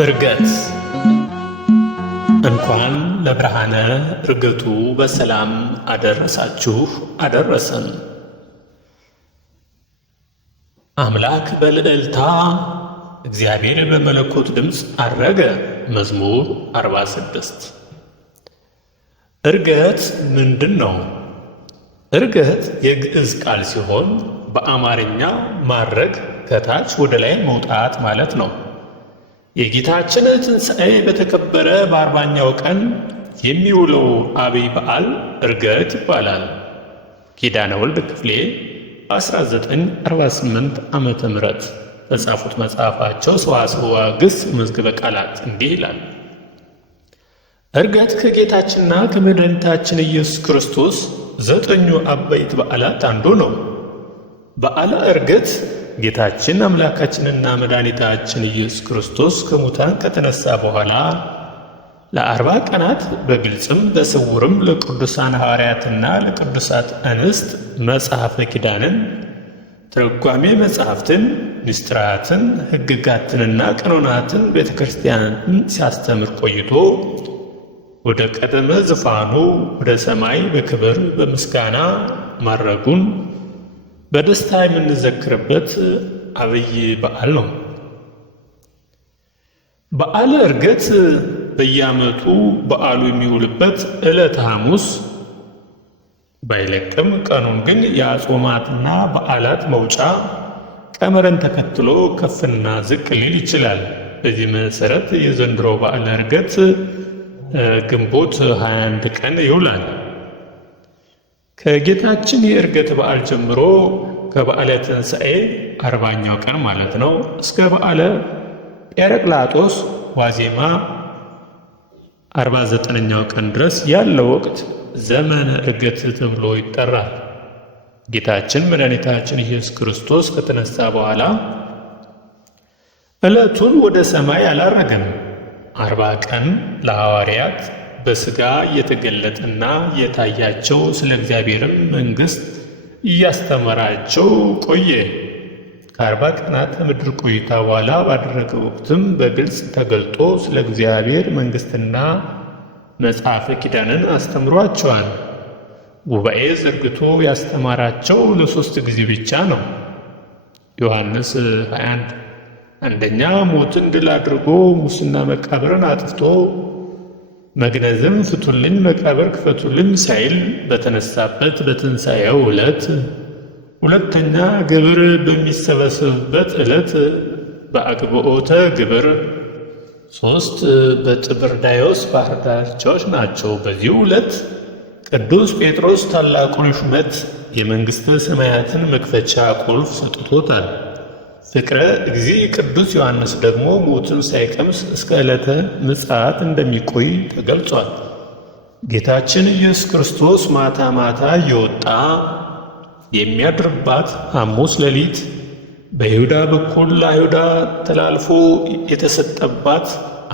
ዕርገት እንኳን ለብርሃነ ዕርገቱ በሰላም አደረሳችሁ አደረሰን። አምላክ በልዕልታ እግዚአብሔር በመለኮት ድምፅ አረገ። መዝሙር 46። ዕርገት ምንድን ነው? ዕርገት የግዕዝ ቃል ሲሆን በአማርኛ ማረግ ከታች ወደ ላይ መውጣት ማለት ነው። የጌታችን ትንሣኤ በተከበረ በ40ኛው ቀን የሚውለው አብይ በዓል ዕርገት ይባላል። ኪዳነ ወልድ ክፍሌ 1948 ዓመተ ምህረት በጻፉት መጽሐፋቸው ሰዋስወ ግስ መዝገበ ቃላት እንዲህ ይላል። ዕርገት ከጌታችንና ከመድኃኒታችን ኢየሱስ ክርስቶስ 9 አበይት በዓላት አንዱ ነው። በዓለ ዕርገት ጌታችን አምላካችንና መድኃኒታችን ኢየሱስ ክርስቶስ ከሙታን ከተነሳ በኋላ ለ40 ቀናት በግልጽም በስውርም ለቅዱሳን ሐዋርያትና ለቅዱሳት አንስት መጽሐፈ ኪዳንን፣ ትርጓሜ መጻሕፍትን፣ ምስጢራትን፣ ሕግጋትንና ቀኖናትን ቤተ ክርስቲያንን ሲያስተምር ቆይቶ ወደ ቀደመ ዙፋኑ ወደ ሰማይ በክብር በምስጋና ማረጉን በደስታ የምንዘክርበት አብይ በዓል ነው። በዓለ ዕርገት በየዓመቱ በዓሉ የሚውልበት ዕለተ ሐሙስ ባይለቅም ቀኑን ግን የአጽዋማትና በዓላት መውጫ ቀመርን ተከትሎ ከፍና ዝቅ ሊል ይችላል። በዚህ መሠረት የዘንድሮ በዓለ ዕርገት ግንቦት 21 ቀን ይውላል። ከጌታችን የዕርገት በዓል ጀምሮ ከበዓለ ትንሣኤ 40ኛው ቀን ማለት ነው እስከ በዓለ ጴረቅላጦስ ዋዜማ 49ኛው ቀን ድረስ ያለው ወቅት ዘመነ ዕርገት ተብሎ ይጠራል። ጌታችን መድኃኒታችን ኢየሱስ ክርስቶስ ከተነሳ በኋላ ዕለቱን ወደ ሰማይ አላረገም። 40 ቀን ለሐዋርያት በሥጋ እየተገለጠና እየታያቸው ስለ እግዚአብሔርም መንግሥት እያስተማራቸው ቆየ። ከ40 ቀናት ምድር ቆይታ በኋላ ባደረገ ወቅትም በግልጽ ተገልጦ ስለ እግዚአብሔር መንግሥትና መጽሐፈ ኪዳንን አስተምሯቸዋል። ጉባኤ ዘርግቶ ያስተማራቸው ለ3 ጊዜ ብቻ ነው። ዮሐንስ 21 አንደኛ ሞትን ድል አድርጎ ሙስና መቃብርን አጥፍቶ መግነዝም ፍቱልኝ መቃብር ክፈቱልኝ ሳይል በተነሳበት በትንሣኤው ዕለት፣ ሁለተኛ ግብር በሚሰበሰብበት ዕለት በአግብኦተ ግብር፣ 3 በጥብርዳዮስ ባሕር ዳርቻዎች ናቸው። በዚሁ ዕለት ቅዱስ ጴጥሮስ ታላቁን ሹመት የመንግሥተ ሰማያትን መክፈቻ ቁልፍ ሰጥቶታል። ፍቅረ እግዚእ ቅዱስ ዮሐንስ ደግሞ ሞትን ሳይቀምስ እስከ ዕለተ ምጽአት እንደሚቆይ ተገልጿል። ጌታችን ኢየሱስ ክርስቶስ ማታ ማታ እየወጣ የሚያድርባት ሐሙስ ሌሊት በይሁዳ በኩል ለአይሁዳ ተላልፎ የተሰጠባት፣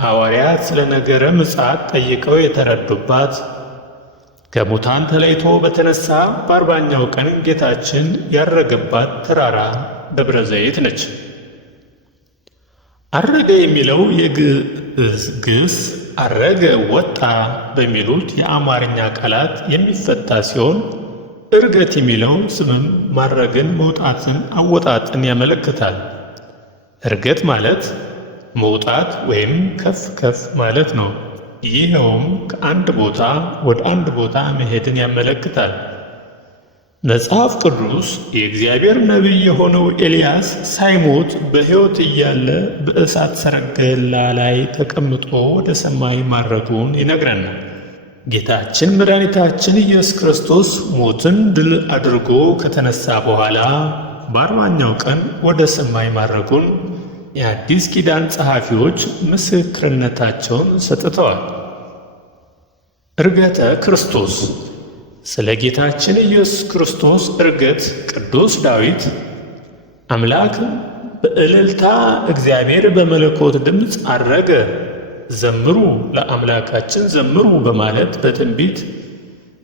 ሐዋርያት ስለ ነገረ ምጽአት ጠይቀው የተረዱባት፣ ከሙታን ተለይቶ በተነሳ በ40ኛው ቀን ጌታችን ያረገባት ተራራ ደብረ ዘይት ነች። አረገ የሚለው የግዕዝ ግስ አረገ ወጣ በሚሉት የአማርኛ ቃላት የሚፈታ ሲሆን ዕርገት የሚለው ስምም ማረግን፣ መውጣትን፣ አወጣጥን ያመለክታል። ዕርገት ማለት መውጣት ወይም ከፍ ከፍ ማለት ነው። ይኸውም ከአንድ ቦታ ወደ አንድ ቦታ መሄድን ያመለክታል። መጽሐፍ ቅዱስ የእግዚአብሔር ነቢይ የሆነው ኤልያስ ሳይሞት በሕይወት እያለ በእሳት ሰረገላ ላይ ተቀምጦ ወደ ሰማይ ማረጉን ይነግረናል። ጌታችን መድኃኒታችን ኢየሱስ ክርስቶስ ሞትን ድል አድርጎ ከተነሳ በኋላ በ40ኛው ቀን ወደ ሰማይ ማረጉን የአዲስ ኪዳን ጸሐፊዎች ምስክርነታቸውን ሰጥተዋል። ዕርገተ ክርስቶስ ስለ ጌታችን ኢየሱስ ክርስቶስ ዕርገት ቅዱስ ዳዊት አምላክ በእልልታ እግዚአብሔር በመለኮት ድምፅ አረገ፣ ዘምሩ ለአምላካችን ዘምሩ በማለት በትንቢት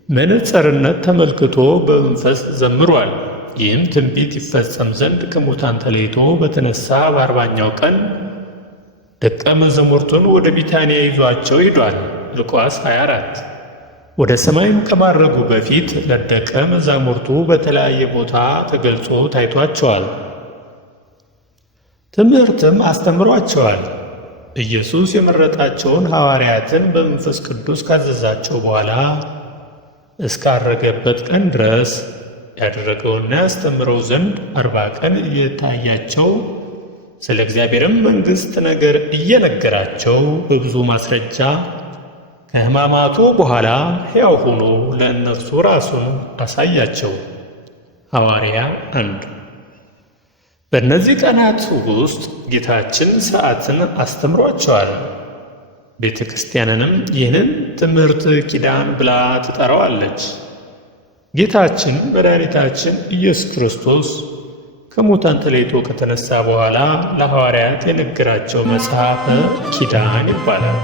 መነጽርነት ተመልክቶ በመንፈስ ዘምሯል። ይህም ትንቢት ይፈጸም ዘንድ ከሙታን ተለይቶ በተነሳ በ40ኛው ቀን ደቀ መዛሙርቱን ወደ ቢታንያ ይዟቸው ሄዷል። ሉቃስ 24። ወደ ሰማይም ከማረጉ በፊት ለደቀ መዛሙርቱ በተለያየ ቦታ ተገልጾ ታይቷቸዋል። ትምህርትም አስተምሯቸዋል። ኢየሱስ የመረጣቸውን ሐዋርያትን በመንፈስ ቅዱስ ካዘዛቸው በኋላ እስካረገበት ቀን ድረስ ያደረገውና ያስተምረው ዘንድ 40 ቀን እየታያቸው ስለ እግዚአብሔርም መንግሥት ነገር እየነገራቸው በብዙ ማስረጃ ከሕማማቱ በኋላ ሕያው ሆኖ ለእነርሱ ራሱን አሳያቸው። ሐዋርያ 1። በእነዚህ ቀናት ውስጥ ጌታችን ሥርዓትን አስተምሯቸዋል። ቤተ ክርስቲያንንም ይህንን ትምህርት ኪዳን ብላ ትጠራዋለች። ጌታችን መድኃኒታችን ኢየሱስ ክርስቶስ ከሙታን ተለይቶ ከተነሳ በኋላ ለሐዋርያት የነገራቸው መጽሐፈ ኪዳን ይባላል።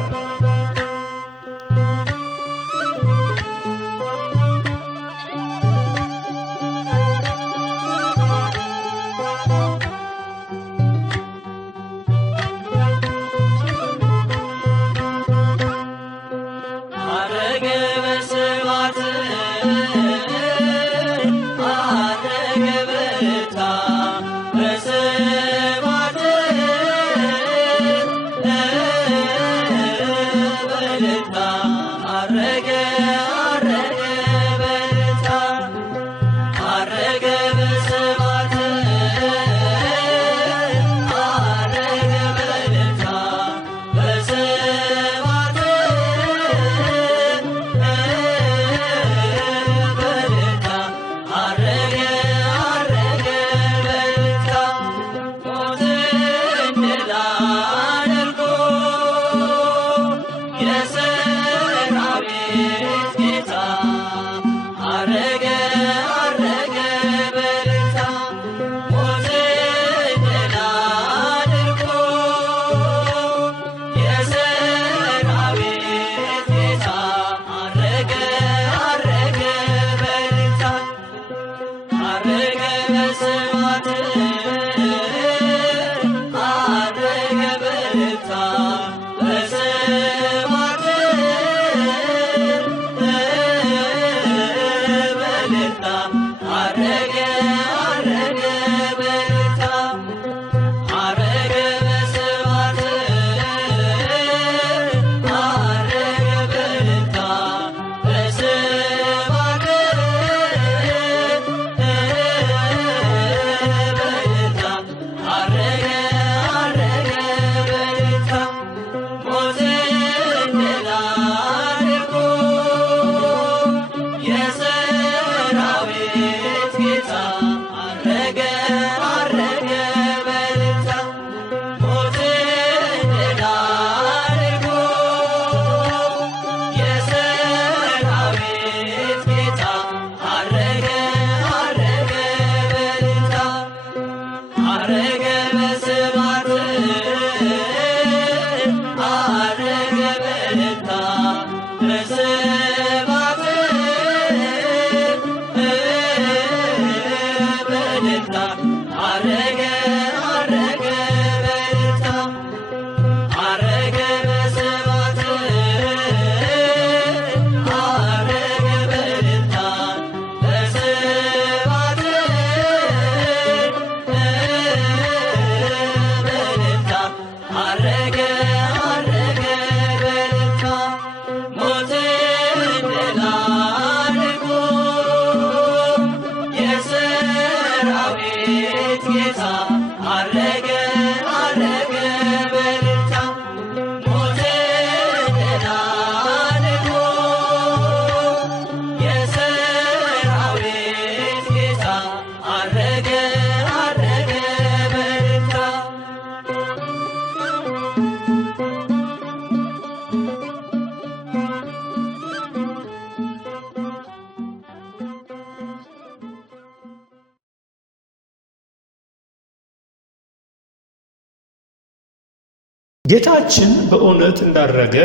ጌታችን በእውነት እንዳረገ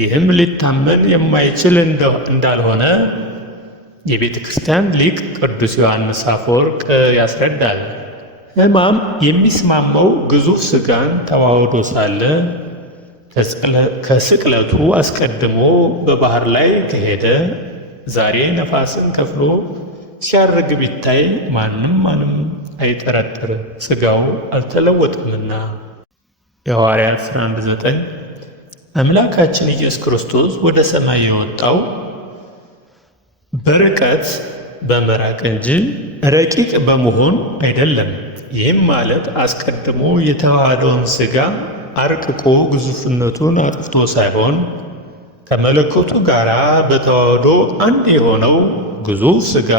ይህም ሊታመን የማይችል እንዳልሆነ የቤተ ክርስቲያን ሊቅ ቅዱስ ዮሐንስ አፈወርቅ ያስረዳል። ሕማም የሚስማማው ግዙፍ ሥጋን ተዋህዶ ሳለ ከስቅለቱ አስቀድሞ በባህር ላይ ከሄደ ዛሬ ነፋስን ከፍሎ ሲያርግ ቢታይ ማንም አይጠረጥር፣ ሥጋው አልተለወጠምና። የሐዋርያት ሥራ 1:9 አምላካችን ኢየሱስ ክርስቶስ ወደ ሰማይ የወጣው በርቀት በመራቅ እንጂ ረቂቅ በመሆን አይደለም። ይህም ማለት አስቀድሞ የተዋሃደውን ሥጋ አርቅቆ ግዙፍነቱን አጥፍቶ ሳይሆን ከመለኮቱ ጋር በተዋህዶ አንድ የሆነው ግዙፍ ሥጋ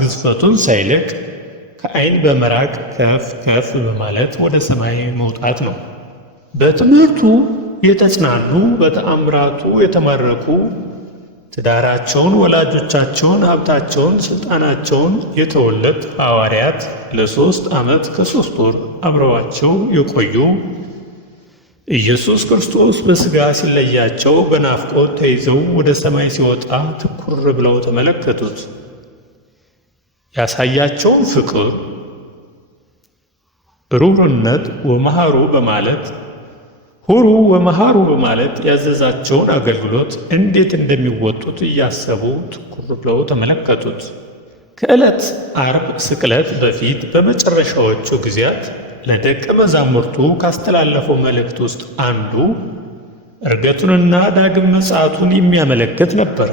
ግዝፈቱን ሳይለቅ ከዓይን በመራቅ ከፍ በማለት ወደ ሰማይ መውጣት ነው። በትምህርቱ የተጽናኑ፣ በተአምራቱ የተማረኩ፣ ትዳራቸውን፣ ወላጆቻቸውን፣ ሀብታቸውን፣ ሥልጣናቸውን የተወለት ሐዋርያት ለ3 ዓመት ከ3 ወር አብረዋቸው የቆዩ ኢየሱስ ክርስቶስ በሥጋ ሲለያቸው በናፍቆት ተይዘው ወደ ሰማይ ሲወጣ ትኩር ብለው ተመለከቱት። ያሳያቸውን ፍቅር፣ ሩሩነት ወመሃሩ በማለት ሁሩ ወመሃሩ በማለት ያዘዛቸውን አገልግሎት እንዴት እንደሚወጡት እያሰቡ ትኩር ብለው ተመለከቱት። ከዕለት ዓርብ ስቅለት በፊት በመጨረሻዎቹ ጊዜያት ለደቀ መዛሙርቱ ካስተላለፈው መልእክት ውስጥ አንዱ ዕርገቱንና ዳግም ምጽአቱን የሚያመለክት ነበር።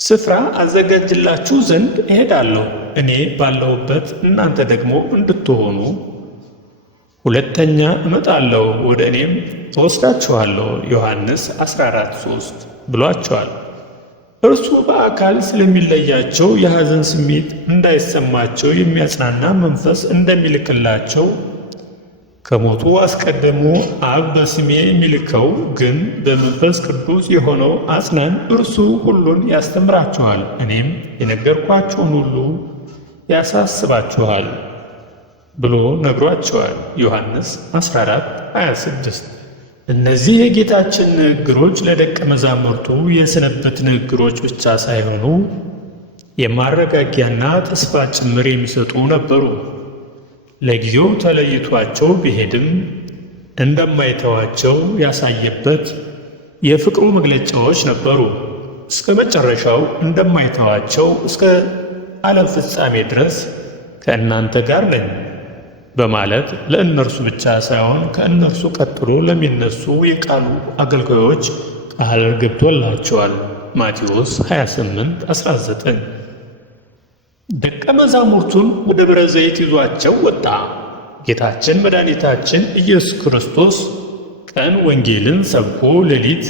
ስፍራ አዘጋጅላችሁ ዘንድ እሄዳለሁ፣ እኔ ባለሁበት እናንተ ደግሞ እንድትሆኑ፣ ሁለተኛ እመጣለሁ፣ ወደ እኔም እወስዳችኋለሁ ዮሐንስ 14:3 ብሏቸዋል። እርሱ በአካል ስለሚለያቸው የሐዘን ስሜት እንዳይሰማቸው የሚያጽናና መንፈስ እንደሚልክላቸው ከሞቱ አስቀድሞ አብ በስሜ የሚልከው ግን በመንፈስ ቅዱስ የሆነው አጽናኝ እርሱ ሁሉን ያስተምራችኋል፣ እኔም የነገርኳችሁን ሁሉ ያሳስባችኋል ብሎ ነግሯቸዋል። ዮሐንስ 14:26 እነዚህ የጌታችን ንግግሮች ለደቀ መዛሙርቱ የሰንበት ንግግሮች ብቻ ሳይሆኑ የማረጋጊያና ተስፋ ጭምር የሚሰጡ ነበሩ። ለጊዜው ተለይቷቸው ቢሄድም እንደማይተዋቸው ያሳየበት የፍቅሩ መግለጫዎች ነበሩ። እስከ መጨረሻው እንደማይተዋቸው እስከ ዓለም ፍጻሜ ድረስ ከእናንተ ጋር ነኝ በማለት ለእነርሱ ብቻ ሳይሆን ከእነርሱ ቀጥሎ ለሚነሱ የቃሉ አገልጋዮች ቃል ገብቶላቸዋል። ማቴዎስ 28:19 ደቀ መዛሙርቱን ወደ ደብረ ዘይት ይዟቸው ወጣ። ጌታችን መድኃኒታችን ኢየሱስ ክርስቶስ ቀን ወንጌልን ሰብኮ ሌሊት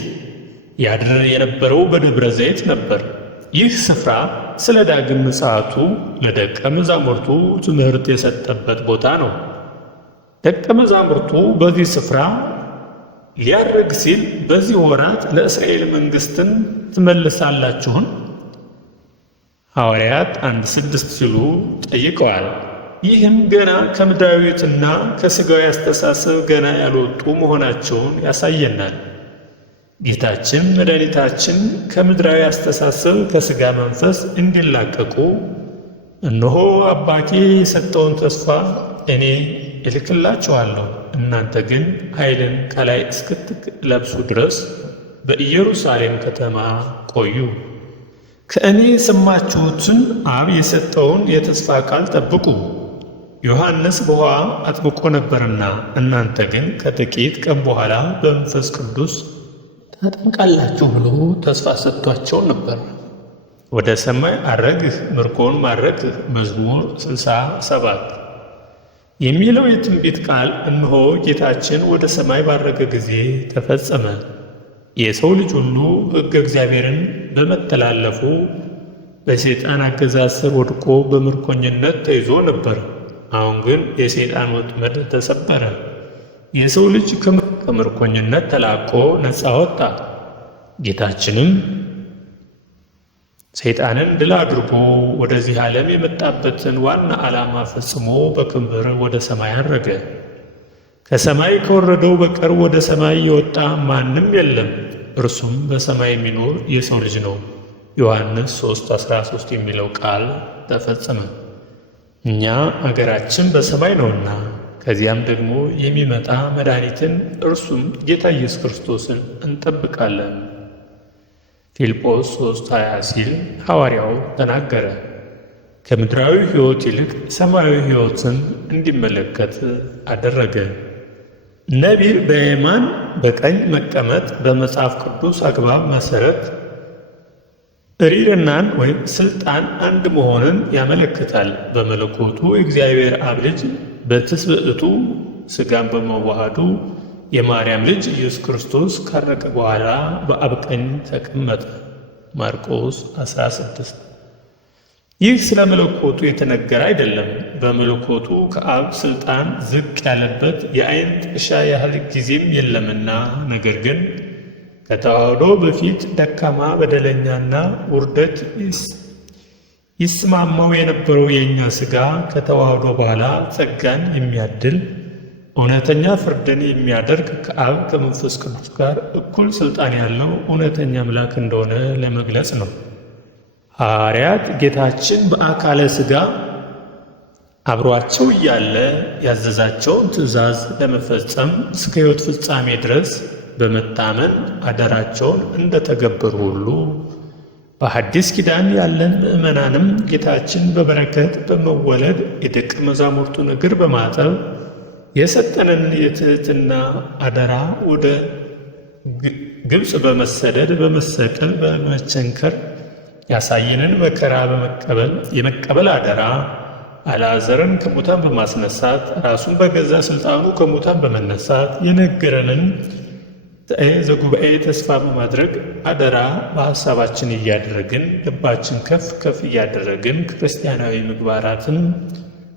ያድር የነበረው በደብረ ዘይት ነበር። ይህ ስፍራ ስለ ዳግም ምጽአቱ ለደቀ መዛሙርቱ ትምህርት የሰጠበት ቦታ ነው። ደቀ መዛሙርቱ በዚህ ስፍራ ሊያርግ ሲል በዚህ ወራት ለእስራኤል መንግሥትን ትመልሳላችሁን? ሐዋርያት 1:6 ሲሉ ጠይቀዋል። ይህም ገና ከምድራዊትና ከሥጋዊ አስተሳሰብ ገና ያልወጡ መሆናቸውን ያሳየናል። ጌታችን መድኃኒታችን ከምድራዊ አስተሳሰብ ከሥጋ መንፈስ እንዲላቀቁ እነሆ አባቴ የሰጠውን ተስፋ እኔ እልክላችኋለሁ፣ እናንተ ግን ኃይልን ከላይ እስክትለብሱ ድረስ በኢየሩሳሌም ከተማ ቆዩ። ከእኔ የሰማችሁትን አብ የሰጠውን የተስፋ ቃል ጠብቁ። ዮሐንስ በውኃ አጥምቆ ነበርና እናንተ ግን ከጥቂት ቀን በኋላ በመንፈስ ቅዱስ ታጠምቃላችሁ ብሎ ተስፋ ሰጥቷቸው ነበር። ወደ ሰማይ አረግህ፣ ምርኮን ማረክህ መዝሙር 67 የሚለው የትንቢት ቃል እነሆ ጌታችን ወደ ሰማይ ባረገ ጊዜ ተፈጸመ። የሰው ልጅ ሁሉ ሕገ እግዚአብሔርን በመተላለፉ በሰይጣን አገዛዝ ስር ወድቆ በምርኮኝነት ተይዞ ነበር። አሁን ግን የሰይጣን ወጥመድ ተሰበረ። የሰው ልጅ ከምርኮኝነት ተላቆ ነፃ ወጣ። ጌታችንም ሰይጣንን ድል አድርጎ ወደዚህ ዓለም የመጣበትን ዋና ዓላማ ፈጽሞ በክብር ወደ ሰማይ አረገ። ከሰማይ ከወረደው በቀር ወደ ሰማይ የወጣ ማንም የለም፣ እርሱም በሰማይ የሚኖር የሰው ልጅ ነው። ዮሐንስ 3:13 የሚለው ቃል ተፈጸመ። እኛ አገራችን በሰማይ ነውና ከዚያም ደግሞ የሚመጣ መድኃኒትን እርሱም ጌታ ኢየሱስ ክርስቶስን እንጠብቃለን። ፊልጶስ 3:20 ሲል ሐዋርያው ተናገረ። ከምድራዊ ሕይወት ይልቅ ሰማያዊ ሕይወትን እንዲመለከት አደረገ። ነቢይ በየማን በቀኝ መቀመጥ በመጽሐፍ ቅዱስ አግባብ መሠረት ሪርናን ወይም ሥልጣን አንድ መሆንን ያመለክታል። በመለኮቱ የእግዚአብሔር አብ ልጅ በትስብእቱ ሥጋን በመዋሃዱ የማርያም ልጅ ኢየሱስ ክርስቶስ ካረቀ በኋላ በአብ ቀኝ ተቀመጠ። ማርቆስ 16። ይህ ስለ መለኮቱ የተነገረ አይደለም። በመለኮቱ ከአብ ሥልጣን ዝቅ ያለበት የዓይን ጥቅሻ ያህል ጊዜም የለምና፣ ነገር ግን ከተዋህዶ በፊት ደካማ በደለኛና ውርደት ይስማማው የነበረው የእኛ ሥጋ ከተዋህዶ በኋላ ጸጋን የሚያድል እውነተኛ ፍርድን የሚያደርግ ከአብ ከመንፈስ ቅዱስ ጋር እኩል ሥልጣን ያለው እውነተኛ አምላክ እንደሆነ ለመግለጽ ነው። ሐዋርያት ጌታችን በአካለ ሥጋ አብሯቸው እያለ ያዘዛቸውን ትእዛዝ ለመፈጸም እስከ ሕይወት ፍጻሜ ድረስ በመታመን አደራቸውን እንደተገበሩ ሁሉ በሐዲስ ኪዳን ያለን ምእመናንም ጌታችን በበረከት በመወለድ የደቀ መዛሙርቱን እግር በማጠብ የሰጠንን የትሕትና አደራ ወደ ግብፅ በመሰደድ በመሰቀል በመቸንከር ያሳየንን መከራ የመቀበል አደራ አልዓዛርን ከሙታን በማስነሳት ራሱን በገዛ ሥልጣኑ ከሙታን በመነሳት የነገረንን ዘጉባኤ ተስፋ በማድረግ አደራ በሐሳባችን እያደረግን ልባችን ከፍ ከፍ እያደረግን ክርስቲያናዊ ምግባራትን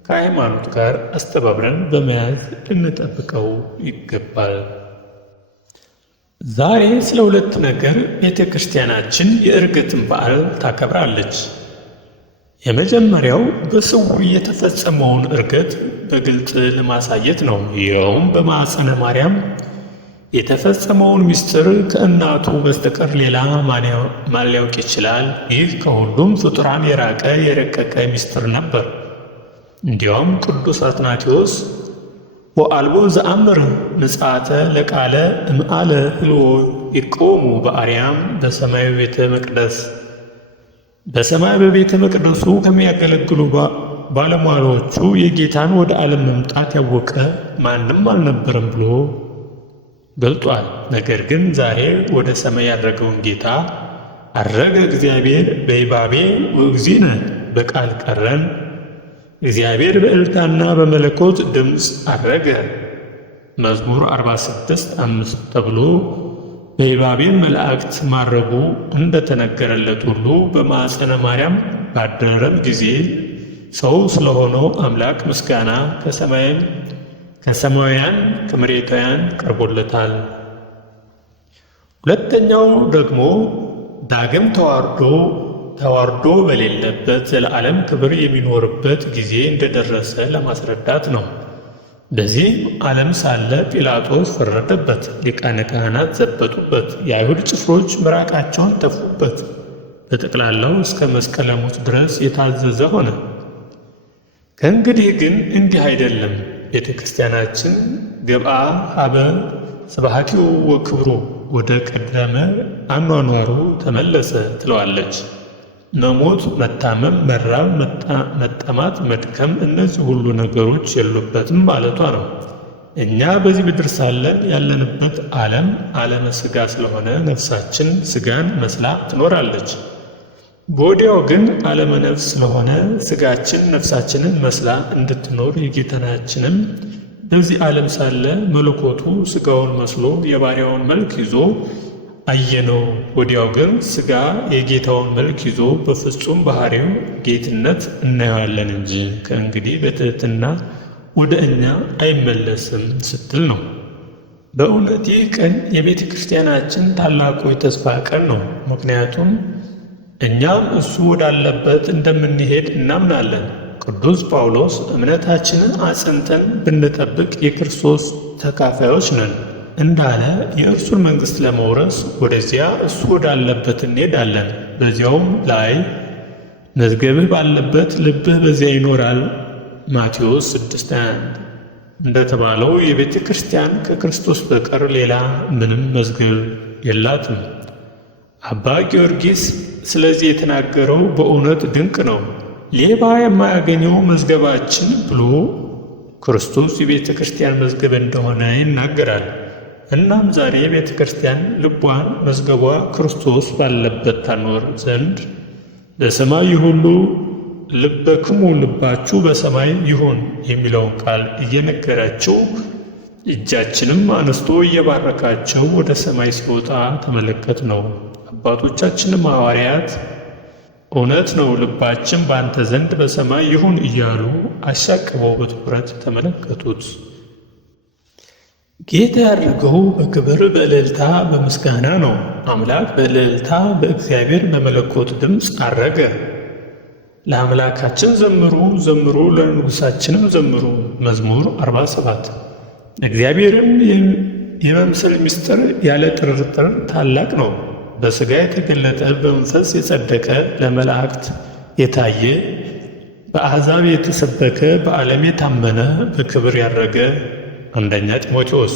ከሃይማኖት ጋር አስተባብረን በመያዝ ልንጠብቀው ይገባል። ዛሬ ስለ ሁለት ነገር ቤተ ክርስቲያናችን የዕርገትን በዓል ታከብራለች። የመጀመሪያው በስውር የተፈጸመውን ዕርገት በግልጥ ለማሳየት ነው። ይኸውም በማኅፀነ ማርያም የተፈጸመውን ምስጢር ከእናቱ በስተቀር ሌላ ማን ሊያውቅ ይችላል? ይህ ከሁሉም ፍጡራን የራቀ የረቀቀ ምስጢር ነበር። እንዲያውም ቅዱስ አትናቴዎስ ወአልቦ ዘአምር ምጽአተ ለቃለ እምአለ ህልዎ ይቆሙ በአርያም በሰማያዊ ቤተ መቅደስ በሰማይ በቤተ መቅደሱ ከሚያገለግሉ ባለሟሎቹ የጌታን ወደ ዓለም መምጣት ያወቀ ማንም አልነበረም ብሎ ገልጧል። ነገር ግን ዛሬ ወደ ሰማይ ያረገውን ጌታ አረገ እግዚአብሔር በይባቤ ወእግዚእነ በቃል ቀረን እግዚአብሔር በእልልታና በመለኮት ድምፅ አረገ መዝሙር 46:5 ተብሎ በይባቤን መላእክት ማረጉ እንደተነገረለት ሁሉ በማኅፀነ ማርያም ባደረም ጊዜ ሰው ስለሆነው አምላክ ምስጋና ከሰማያውያን ከመሬታውያን ቀርቦለታል። ሁለተኛው ደግሞ ዳግም ተዋርዶ በሌለበት ዘለዓለም ክብር የሚኖርበት ጊዜ እንደደረሰ ለማስረዳት ነው። በዚህ ዓለም ሳለ ጲላጦስ ፈረደበት፣ ሊቃነ ካህናት ዘበቱበት፣ የአይሁድ ጭፍሮች ምራቃቸውን ተፉበት። በጠቅላላው እስከ መስቀለ ሞት ድረስ የታዘዘ ሆነ። ከእንግዲህ ግን እንዲህ አይደለም። ቤተ ክርስቲያናችን ገብአ ሀበ ስብሐቲሁ ወክብሩ ወደ ቀደመ አኗኗሩ ተመለሰ ትለዋለች። መሞት፣ መታመም፣ መራብ፣ መጠማት፣ መድከም እነዚህ ሁሉ ነገሮች የሉበትም ማለቷ ነው። እኛ በዚህ ምድር ሳለን ያለንበት ዓለመ ሥጋ ስለሆነ ነፍሳችን ሥጋን መስላ ትኖራለች። በወዲያው ግን ዓለመ ነፍስ ስለሆነ ሥጋችን ነፍሳችንን መስላ እንድትኖር የጌታችንም በዚህ ዓለም ሳለ መለኮቱ ሥጋውን መስሎ የባሪያውን መልክ ይዞ አየነው። ወዲያው ግን ሥጋ የጌታውን መልክ ይዞ በፍጹም ባሕሪው ጌትነት እናየዋለን እንጂ ከእንግዲህ በትሕትና ወደ እኛ አይመለስም ስትል ነው። በእውነት ይህ ቀን የቤተ ክርስቲያናችን ታላቁ የተስፋ ቀን ነው። ምክንያቱም እኛም እሱ ወዳለበት እንደምንሄድ እናምናለን። ቅዱስ ጳውሎስ እምነታችንን አጽንተን ብንጠብቅ የክርስቶስ ተካፋዮች ነን፣ እንዳለ የእርሱን መንግሥት ለመውረስ ወደዚያ እሱ ወዳለበት እንሄዳለን። በዚያውም ላይ መዝገብህ ባለበት ልብህ በዚያ ይኖራል። ማቴዎስ 6:21 እንደተባለው የቤተ ክርስቲያን ከክርስቶስ በቀር ሌላ ምንም መዝገብ የላትም። አባ ጊዮርጊስ ስለዚህ የተናገረው በእውነት ድንቅ ነው። ሌባ የማያገኘው መዝገባችን ብሎ ክርስቶስ የቤተ ክርስቲያን መዝገብ እንደሆነ ይናገራል። እናም ዛሬ ቤተ ክርስቲያን ልቧን መዝገቧ ክርስቶስ ባለበት ታኖር ዘንድ ለሰማይ ሁሉ ልበክሙ ልባችሁ በሰማይ ይሁን የሚለውን ቃል እየነገራቸው እጃችንም አነስቶ እየባረካቸው ወደ ሰማይ ሲወጣ ተመለከት ነው። አባቶቻችንም ሐዋርያት እውነት ነው ልባችን በአንተ ዘንድ በሰማይ ይሁን እያሉ አሻቅበው በትኩረት ተመለከቱት። ጌታ ያደረገው በክብር በእልልታ በምስጋና ነው። አምላክ በእልልታ በእግዚአብሔር በመለኮት ድምፅ አረገ። ለአምላካችን ዘምሩ ዘምሩ፣ ለንጉሣችንም ዘምሩ። መዝሙር 47 እግዚአብሔርም የመምሰል ምስጢር ያለ ጥርጥር ታላቅ ነው። በሥጋ የተገለጠ በመንፈስ የጸደቀ ለመላእክት የታየ በአሕዛብ የተሰበከ በዓለም የታመነ በክብር ያረገ። አንደኛ ጢሞቴዎስ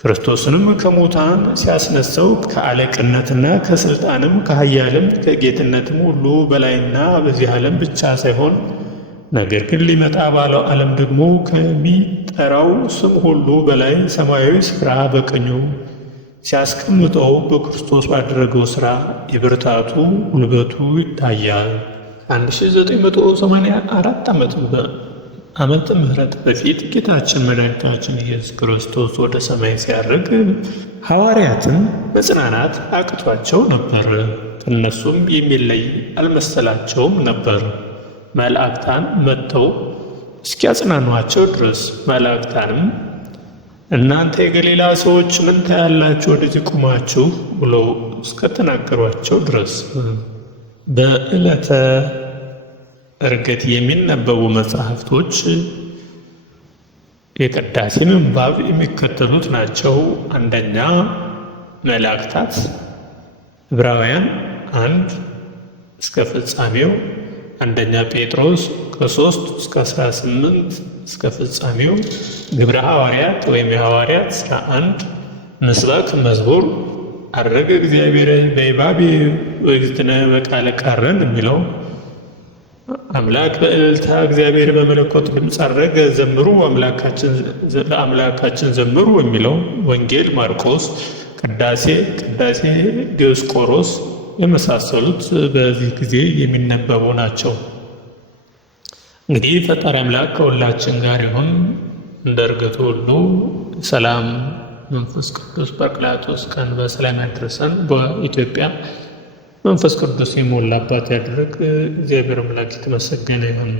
ክርስቶስንም ከሙታን ሲያስነሳው ከአለቅነትና ከሥልጣንም ከኃያልም ከጌትነትም ሁሉ በላይና በዚህ ዓለም ብቻ ሳይሆን ነገር ግን ሊመጣ ባለው ዓለም ደግሞ ከሚጠራው ስም ሁሉ በላይ ሰማያዊ ስፍራ በቀኙ ሲያስቀምጠው በክርስቶስ ባደረገው ሥራ የብርታቱ ጉልበቱ ይታያል። 1984 ዓመተ ምህረት በፊት ጌታችን መድኃኒታችን ኢየሱስ ክርስቶስ ወደ ሰማይ ሲያርግ ሐዋርያትን መጽናናት አቅቷቸው ነበር። ከእነሱም የሚለይ አልመሰላቸውም ነበር። መላእክታን መጥተው እስኪያጽናኗቸው ድረስ መላእክታንም እናንተ የገሊላ ሰዎች ምን ታያላችሁ? ወደዚህ ቁማችሁ ብለው እስከተናገሯቸው ድረስ በዕለተ ዕርገት የሚነበቡ መጻሕፍቶች የቅዳሴ ምንባብ የሚከተሉት ናቸው። አንደኛ መላእክታት ዕብራውያን 1 እስከ ፍጻሜው፣ አንደኛ ጴጥሮስ ከ3 እስከ 18 እስከ ፍጻሜው፣ ግብረ ሐዋርያት ወይም የሐዋርያት ሥራ 1፣ ምስባክ መዝሙር፣ አረገ እግዚአብሔር በይባቤ ወእግዝእትነ በቃለ ቃረን የሚለው አምላክ በእልልታ እግዚአብሔር በመለኮት ድምፅ አረገ ዘምሩ ለአምላካችን ዘምሩ የሚለው ወንጌል ማርቆስ፣ ቅዳሴ ዲዮስቆሮስ የመሳሰሉት በዚህ ጊዜ የሚነበቡ ናቸው። እንግዲህ ፈጣሪ አምላክ ከሁላችን ጋር ይሁን። እንደ ዕርገቱ ሁሉ ሰላም መንፈስ ቅዱስ ጰራቅሊጦስ ቀን በሰላም ያድርሰን። በኢትዮጵያ መንፈስ ቅዱስ የሞላባት ያድርግ። እግዚአብሔር አምላክ የተመሰገነ ይሁን።